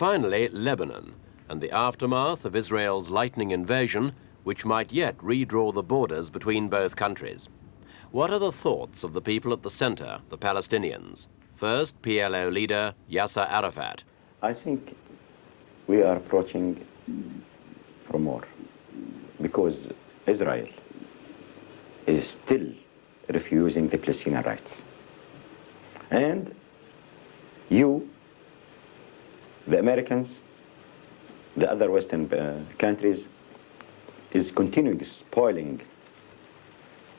Finally, Lebanon, and the aftermath of Israel's lightning invasion, which might yet redraw the borders between both countries. What are the thoughts of the people at the center, the Palestinians? First, PLO leader Yasser Arafat. I think we are approaching for more, because Israel is still refusing the Palestinian rights. And you, the Americans, the other Western countries, is continuing spoiling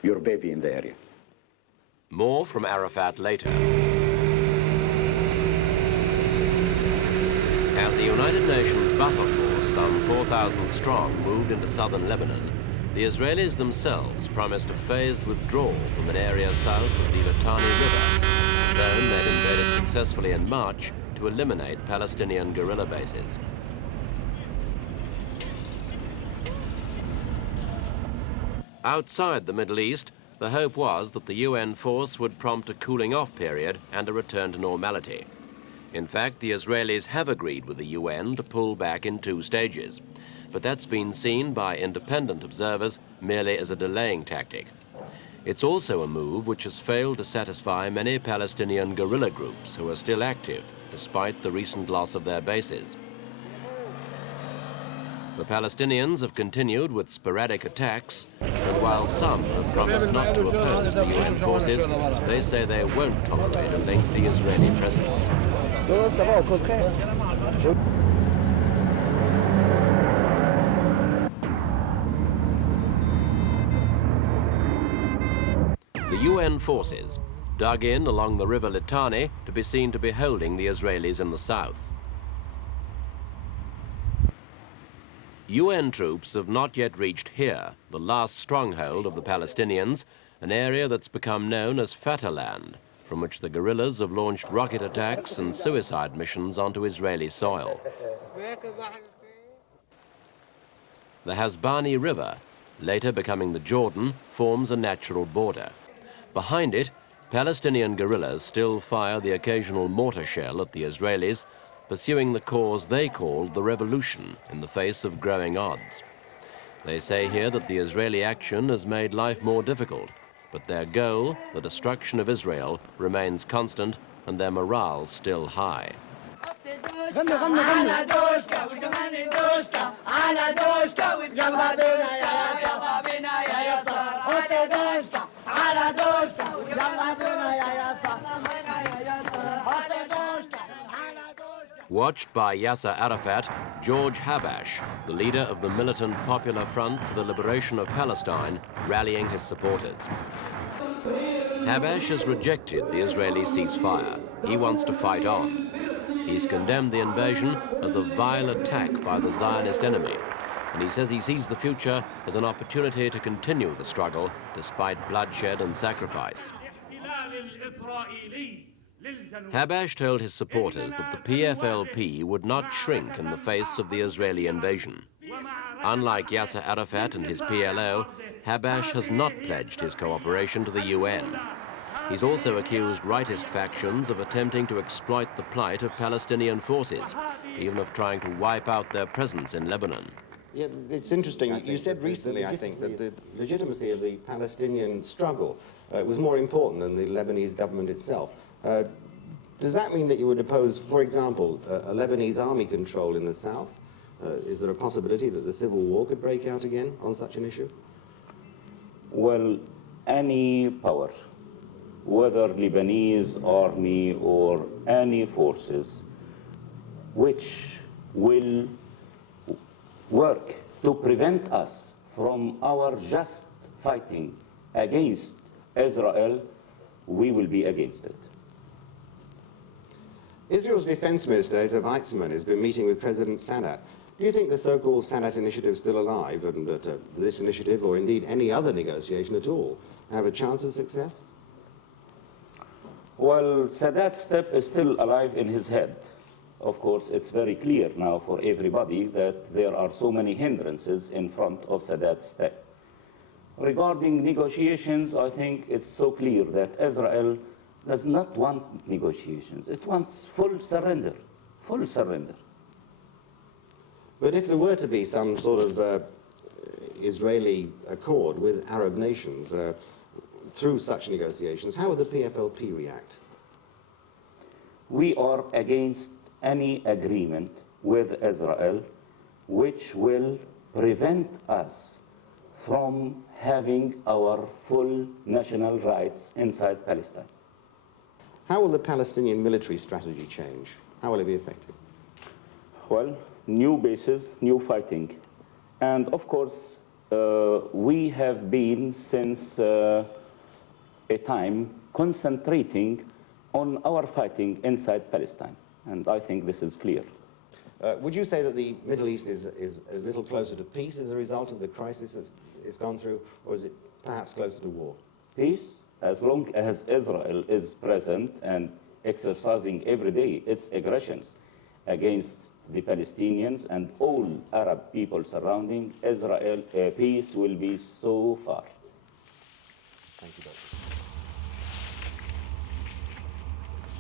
your baby in the area. More from Arafat later. As the United Nations buffer force, some 4,000 strong, moved into southern Lebanon, the Israelis themselves promised a phased withdrawal from an area south of the Litani River, a zone they'd invaded successfully in March to eliminate Palestinian guerrilla bases. Outside the Middle East, the hope was that the UN force would prompt a cooling-off period and a return to normality. In fact, the Israelis have agreed with the UN to pull back in 2 stages, but that's been seen by independent observers merely as a delaying tactic. It's also a move which has failed to satisfy many Palestinian guerrilla groups who are still active, despite the recent loss of their bases. The Palestinians have continued with sporadic attacks, and while some have promised not to oppose the UN forces, they say they won't tolerate a lengthy Israeli presence. The UN forces dug in along the river Litani to be seen to be holding the Israelis in the south. UN troops have not yet reached here, the last stronghold of the Palestinians, an area that's become known as Fatahland, from which the guerrillas have launched rocket attacks and suicide missions onto Israeli soil. The Hasbani River, later becoming the Jordan, forms a natural border. Behind it, Palestinian guerrillas still fire the occasional mortar shell at the Israelis, pursuing the cause they called the revolution in the face of growing odds. They say here that the Israeli action has made life more difficult, but their goal, the destruction of Israel, remains constant and their morale still high. Watched by Yasser Arafat, George Habash, the leader of the Militant Popular Front for the Liberation of Palestine, rallying his supporters. Habash has rejected the Israeli ceasefire. He wants to fight on. He's condemned the invasion as a vile attack by the Zionist enemy, and he says he sees the future as an opportunity to continue the struggle despite bloodshed and sacrifice. Habash told his supporters that the PFLP would not shrink in the face of the Israeli invasion. Unlike Yasser Arafat and his PLO, Habash has not pledged his cooperation to the UN. He's also accused rightist factions of attempting to exploit the plight of Palestinian forces, even of trying to wipe out their presence in Lebanon. Yeah, it's interesting. You said recently, I think, that the legitimacy of the Palestinian struggle was more important than the Lebanese government itself. Does that mean that you would oppose, for example, a Lebanese army control in the south? Is there a possibility that the civil war could break out again on such an issue? Well, any power, whether Lebanese army or any forces, which will work to prevent us from our just fighting against Israel, we will be against it. Israel's defense minister, Ezer Weizmann, has been meeting with President Sadat. Do you think the so-called Sadat initiative is still alive, and that this initiative, or indeed any other negotiation at all, have a chance of success? Well, Sadat's step is still alive in his head. Of course, it's very clear now for everybody that there are so many hindrances in front of Sadat's step. Regarding negotiations, I think it's so clear that Israel does not want negotiations. It wants full surrender, full surrender. But if there were to be some sort of Israeli accord with Arab nations through such negotiations, how would the PFLP react? We are against any agreement with Israel which will prevent us from having our full national rights inside Palestine. How will the Palestinian military strategy change? How will it be effective? Well, new bases, new fighting. And of course, we have been since a time concentrating on our fighting inside Palestine. And I think this is clear. Would you say that the Middle East is a little closer to peace as a result of the crisis that it's gone through, or is it perhaps closer to war? Peace, as long as Israel is present and exercising every day its aggressions against the Palestinians and all Arab people surrounding Israel, peace will be so far. Thank you, Doctor.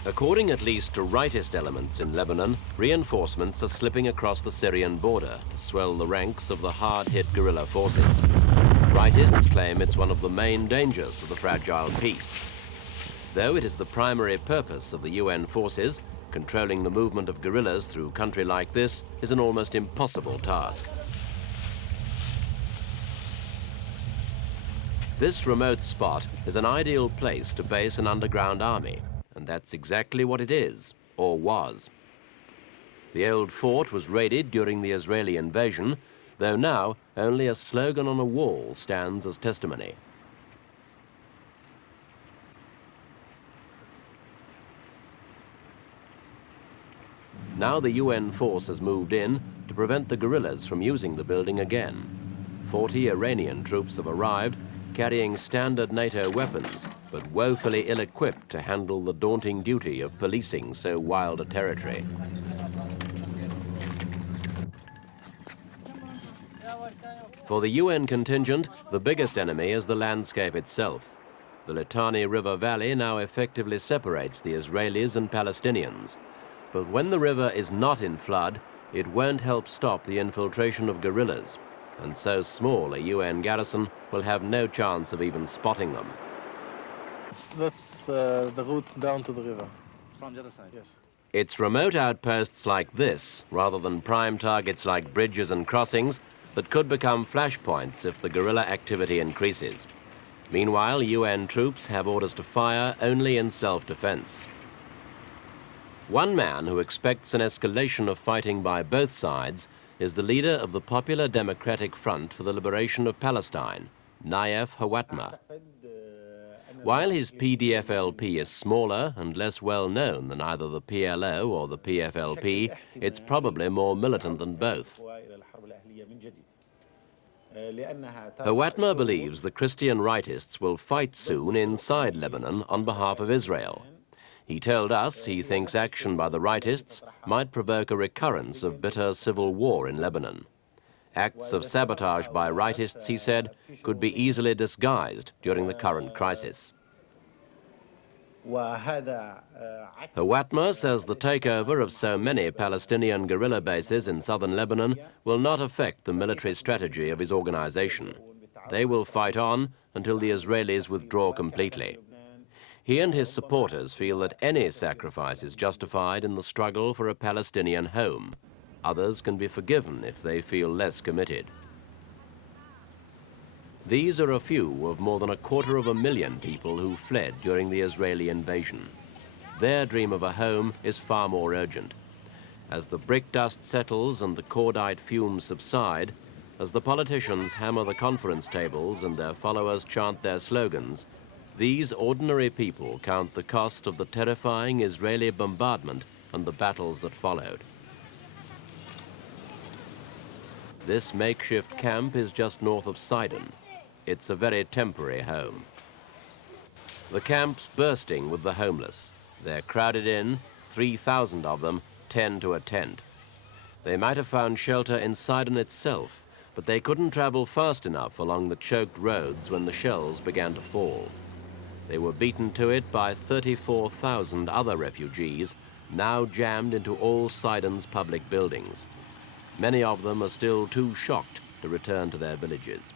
According at least to rightist elements in Lebanon, reinforcements are slipping across the Syrian border to swell the ranks of the hard-hit guerrilla forces. Rightists claim it's one of the main dangers to the fragile peace. Though it is the primary purpose of the UN forces, controlling the movement of guerrillas through country like this is an almost impossible task. This remote spot is an ideal place to base an underground army. And that's exactly what it is, or was. The old fort was raided during the Israeli invasion, though now only a slogan on a wall stands as testimony. Now the UN force has moved in to prevent the guerrillas from using the building again. 40 Iranian troops have arrived, carrying standard NATO weapons, but woefully ill-equipped to handle the daunting duty of policing so wild a territory. For the UN contingent, the biggest enemy is the landscape itself. The Litani River Valley now effectively separates the Israelis and Palestinians. But when the river is not in flood, it won't help stop the infiltration of guerrillas. And so small a UN garrison will have no chance of even spotting them. That's the route down to the river. From the other side, yes. It's remote outposts like this, rather than prime targets like bridges and crossings, that could become flashpoints if the guerrilla activity increases. Meanwhile, UN troops have orders to fire only in self-defense. One man who expects an escalation of fighting by both sides is the leader of the Popular Democratic Front for the Liberation of Palestine, Naif Hawatmeh. While his PDFLP is smaller and less well known than either the PLO or the PFLP, it's probably more militant than both. Hawatmeh believes the Christian rightists will fight soon inside Lebanon on behalf of Israel. He told us he thinks action by the rightists might provoke a recurrence of bitter civil war in Lebanon. Acts of sabotage by rightists, he said, could be easily disguised during the current crisis. Hawatmeh says the takeover of so many Palestinian guerrilla bases in southern Lebanon will not affect the military strategy of his organization. They will fight on until the Israelis withdraw completely. He and his supporters feel that any sacrifice is justified in the struggle for a Palestinian home. Others can be forgiven if they feel less committed. These are a few of more than 250,000 people who fled during the Israeli invasion. Their dream of a home is far more urgent. As the brick dust settles and the cordite fumes subside, as the politicians hammer the conference tables and their followers chant their slogans, these ordinary people count the cost of the terrifying Israeli bombardment and the battles that followed. This makeshift camp is just north of Sidon. It's a very temporary home. The camp's bursting with the homeless. They're crowded in, 3,000 of them, 10 to a tent. They might have found shelter in Sidon itself, but they couldn't travel fast enough along the choked roads when the shells began to fall. They were beaten to it by 34,000 other refugees, now jammed into all Sidon's public buildings. Many of them are still too shocked to return to their villages.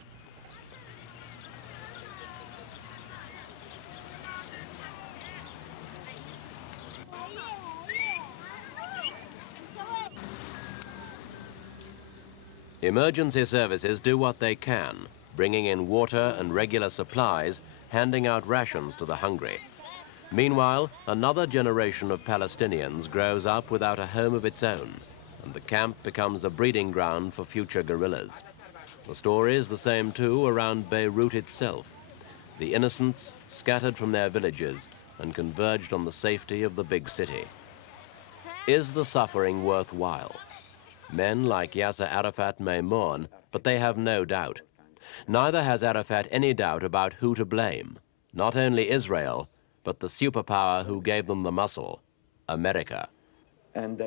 Emergency services do what they can, bringing in water and regular supplies, handing out rations to the hungry. Meanwhile, another generation of Palestinians grows up without a home of its own, and the camp becomes a breeding ground for future guerrillas. The story is the same too around Beirut itself. The innocents scattered from their villages and converged on the safety of the big city. Is the suffering worthwhile? Men like Yasser Arafat may mourn, but they have no doubt. Neither has Arafat any doubt about who to blame. Not only Israel, but the superpower who gave them the muscle, America. And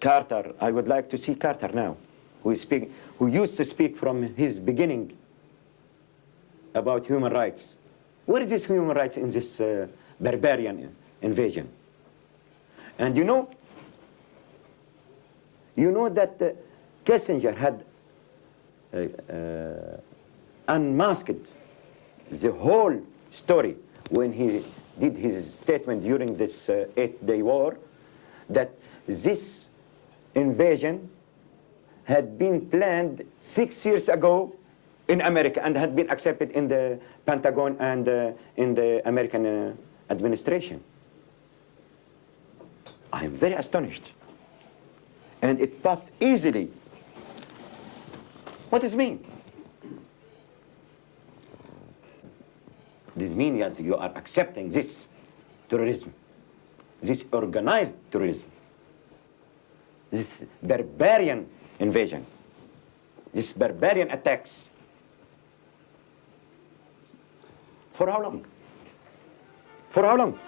Carter, I would like to see Carter now, who used to speak from his beginning about human rights. Where is this human rights in this barbarian invasion? And you know that Kissinger had unmasked the whole story when he did his statement during this 8-day war, that this invasion had been planned 6 years ago in America and had been accepted in the Pentagon and in the American administration. I am very astonished. And it passed easily. What does it mean? This means that you are accepting this terrorism, this organized terrorism, this barbarian invasion, this barbarian attacks. For how long? For how long?